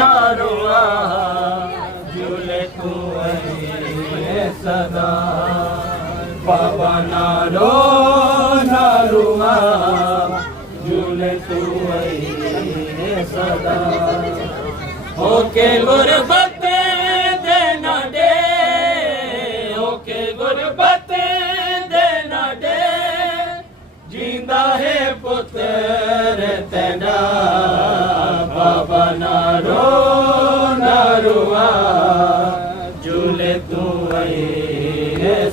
ना रुआ झूले तू सदा बाबा ना रुआ झूले तू सदा ओके गुरबत देना दे ओके गुरबत देना दे जिंदा है पुत्र तेरा बाबा ना रुआ झूले तू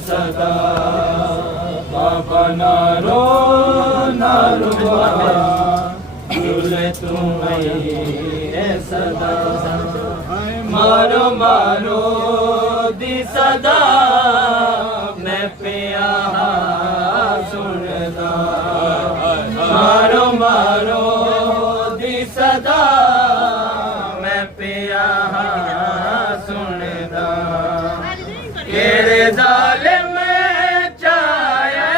सदा बाबा ना रुआ झूले तू सदा मारो मारो दी सदा मैं पिया सुनदा मारो मारो दी सदा मैं पिया सुनदा केड़े जालिम चाहे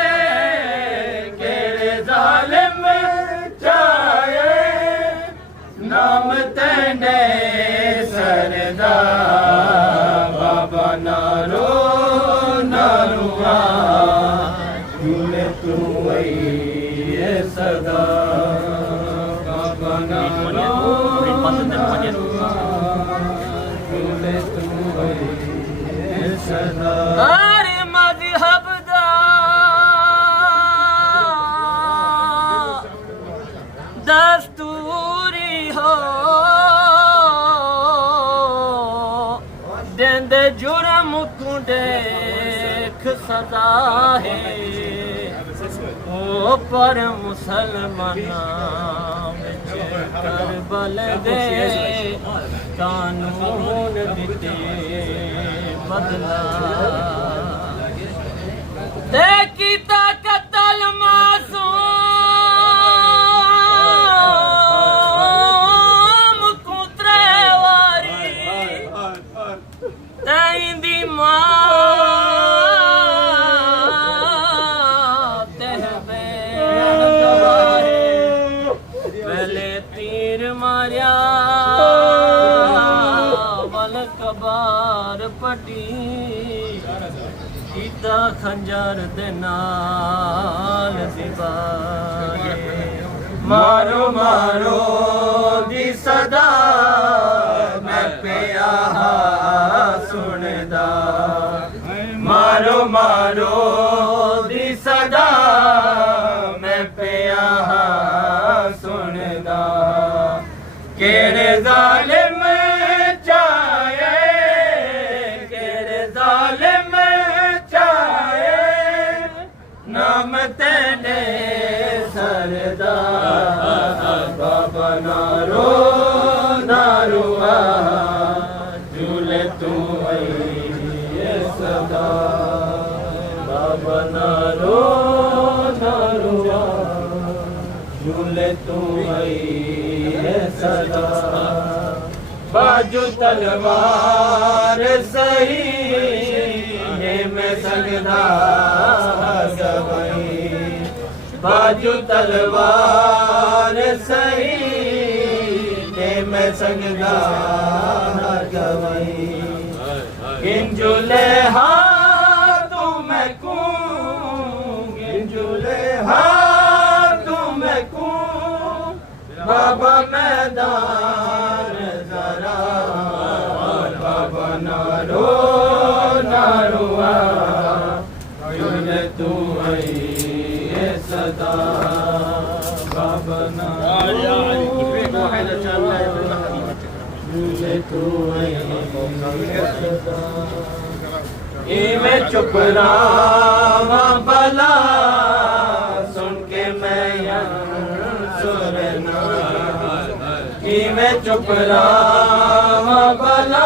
केड़े जालिम चाहे नाम तेरे सरदा बाबा ना रुआ झूले तू सदा बाबा ना रुआ झूले तू सदा हर मज़हब दा दस्तूरी हो देंदे जुर्म को देख सजा है ओ पर मुसलमाना करबल दे कानून दिते बदला दे कीता कतल मासूम को त्रेवारी तेंदी मां तेहबे पहले तीर मारिया वल कबार पटी कीता खंजर दे नाल दीवारे मारो मारो दी सदा मैं पिया सुनदा मारो मारो दी सदा मैं पिया सुनदा केड़े जालिम चाहे केड़े जालिम चाहे नाम तेरे सरदा बाबा ना रुआ झूले तू सदा बाबा ना रुआ झूले तू सदा बाजू तलवार सही है मैं संगदा गवाई बाजू तलवार सही है मैं संगदा गवाई गिंजुले हाथू मैं कूं गिंजुले हाथू मैं कूं बाबा मैदान जरा बाबा ना रुआ झूले तू सदा बाबा ना झूले तू मैं चुप रहा भला सुन के मैं सुरना मैं चुप रहा भला